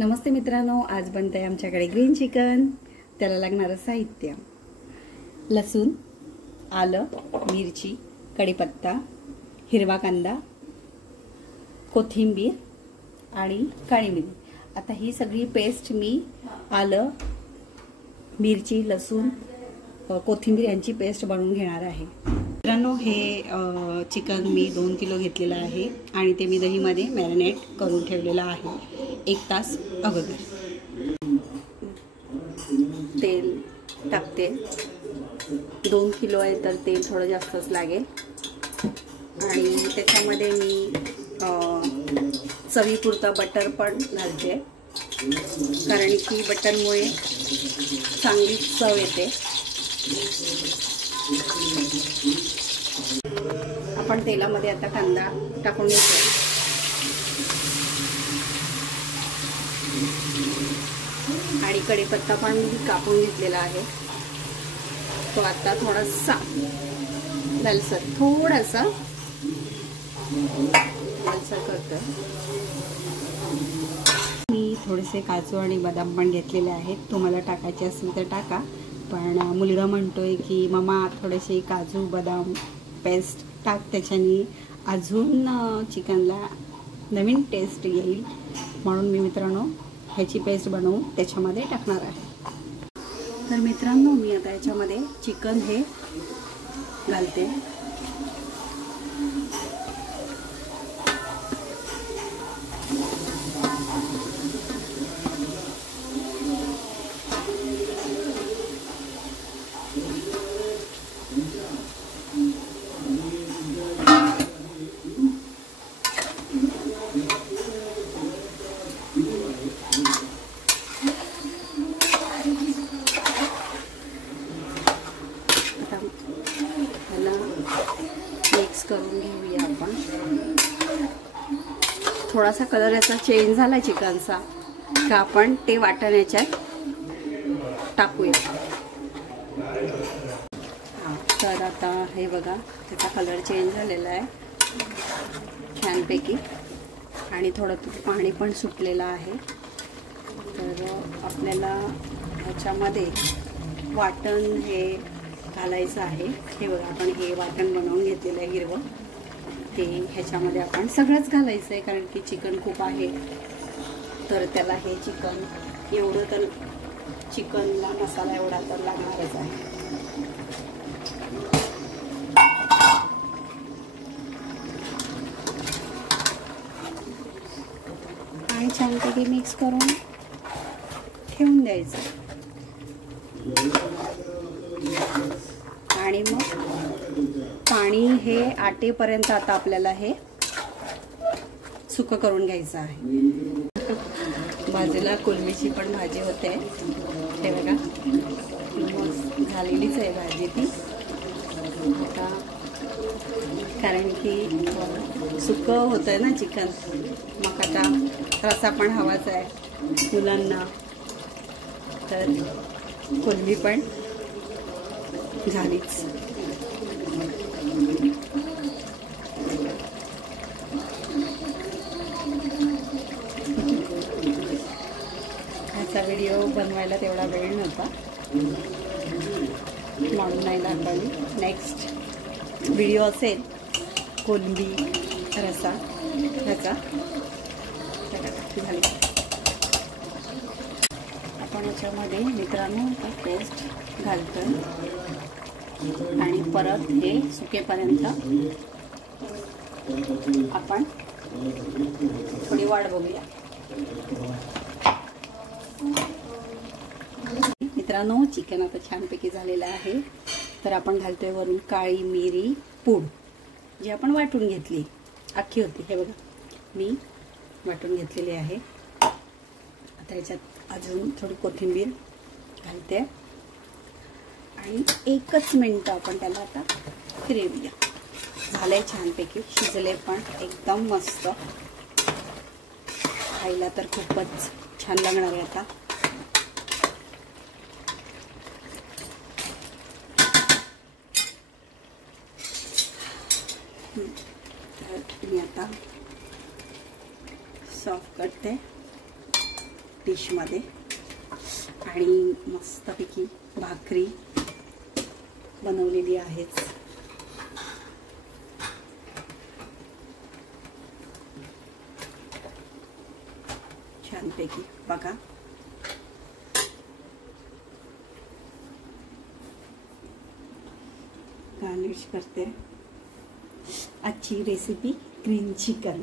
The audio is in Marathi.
नमस्ते मित्रांनो, आज बनतंय आमच्याकडे ग्रीन चिकन। त्याला लागणारं साहित्य: लसूण, आलं, मिरची, कढीपत्ता, हिरवा कांदा, कोथिंबीर आणि काळी मिरी। आता ही सगळी पेस्ट मी आलं, मिरची, लसूण, कोथिंबीर यांची पेस्ट बनवून घेणार आहे। मित्रांनो, हे चिकन मी 2 किलो घेतलेलं आहे आणि ते मी दहीमध्ये मॅरिनेट करून ठेवलेलं आहे 1 तास अगोदर। तेल टाकते, 2 किलो आहे तर तेल थोडं जास्तच लागेल आणि त्याच्यामध्ये मी चवीपुरता बटर पण घालते, कारण की बटरमुळे चांगली चव येते। आपण तेलामध्ये आता कांदा टाकून घेतो आणि कढीपत्ता पण कापून घेतलेला आहे, तो आता थोडासा लालसर करतो। मी थोडेसे काजू आणि बदाम पण घेतलेले आहेत, तुम्हाला टाकायचे असेल तर टाका, पण मुलगा म्हणतोय की मम्मा थोडेसे काजू बदाम पेस्ट टाक, त्याच्यानी अजून चिकनला नवीन टेस्ट येईल, म्हणून मी मित्रांनो ह्याची पेस्ट बनवून त्याच्यामध्ये टाकणार आहे। तर मित्रांनो, मी आता याच्यामध्ये चिकन हे घालते। मिक्स करून घेऊया आपण। थोडासा कलर याचा चेंज झाला चिकनचा का आपण ते वाटण याच्यात टाकूया। तर आता हे बघा, त्याचा कलर चेंज झालेला आहे छानपैकी आणि थोडं पाणी पण सुटलेलं आहे। तर आपल्याला ह्याच्यामध्ये वाटण हे घालायचं आहे। हे बघा, आपण हे वाटण बनवून घेतलेलं आहे हिरवं, ते ह्याच्यामध्ये आपण सगळंच घालायचं आहे, कारण की चिकन खूप आहे तर त्याला हे चिकन एवढं तर चिकनला मसाला एवढा तर लागणारच आहे। आणि छानपैकी मिक्स करून ठेवून द्यायचं आणि मग पाणी हे आटेपर्यंत आता आपल्याला हे सुकं करून घ्यायचं आहे। बाजूला कोलमीची पण भाजी होते, हे बघा मस्त झालेलीच आहे भाजी ती आता, कारण की सुकं होतंय ना चिकन, मग आता रस्सा पण हवाच आहे मुलांना, तर कोलमी पण झालीच। ह्याचा व्हिडिओ बनवायला तेवढा वेळ नव्हता म्हणून नाही दाखवली। नेक्स्ट व्हिडिओ असेल कोलंबी रस्सा ह्याचा। झाली आपण याच्यामध्ये मित्रांनो पेस्ट घालतो आणि परत हे सुकेपर्यंत आपण थोडी वाट बघूया। मित्रांनो, चिकन आता छानपैकी झालेलं आहे, तर आपण घालतोय वरून काळी मिरी पूड, जी आपण वाटून घेतली, अख्खी होती, हे बघा मी वाटून घेतलेली आहे। आता याच्यात अजून थोडी कोथिंबीर घालते आणि 1च मिनिट आपण त्याला आता फिरवूया। झालंय छानपैकी, शिजले पण एकदम मस्त, खायला तर खूपच छान लागणार आहे। आता मी आता सॉफ्ट करते डिशमध्ये. आणि मस्तपैकी भाकरी बनवलेली आहेच. छानपैकी बघा. गार्निश करते आजची रेसिपी ग्रीन चिकन.